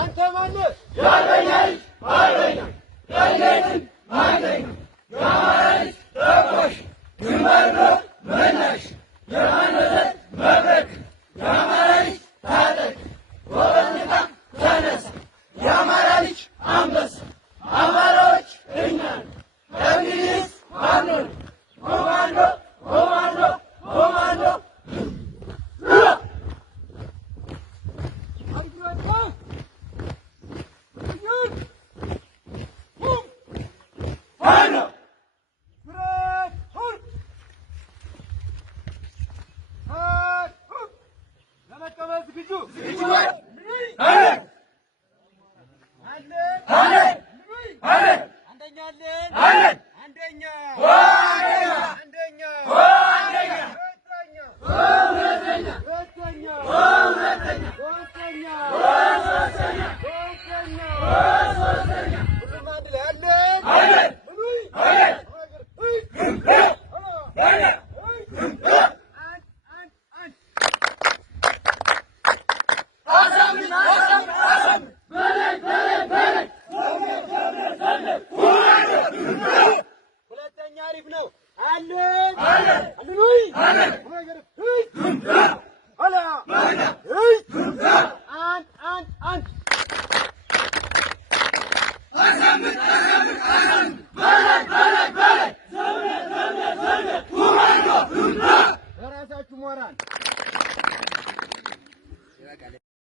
አንተ ማነህ? የአርበኛ ልጅ አርበኛ የሌትን ማንደኛ የአማራ ልጅ ተኳሽ ግንባር ብሎ መናሽ የማንነት መብረቅ የአማራ ልጅ ታጠቅ ጎበዝና ተነሳ የአማራ ልጅ አንበሳ አማራዎች እኛን እንግዲህስ ማነው? ኮማንዶ ኮማንዶ ኮማንዶ Hey!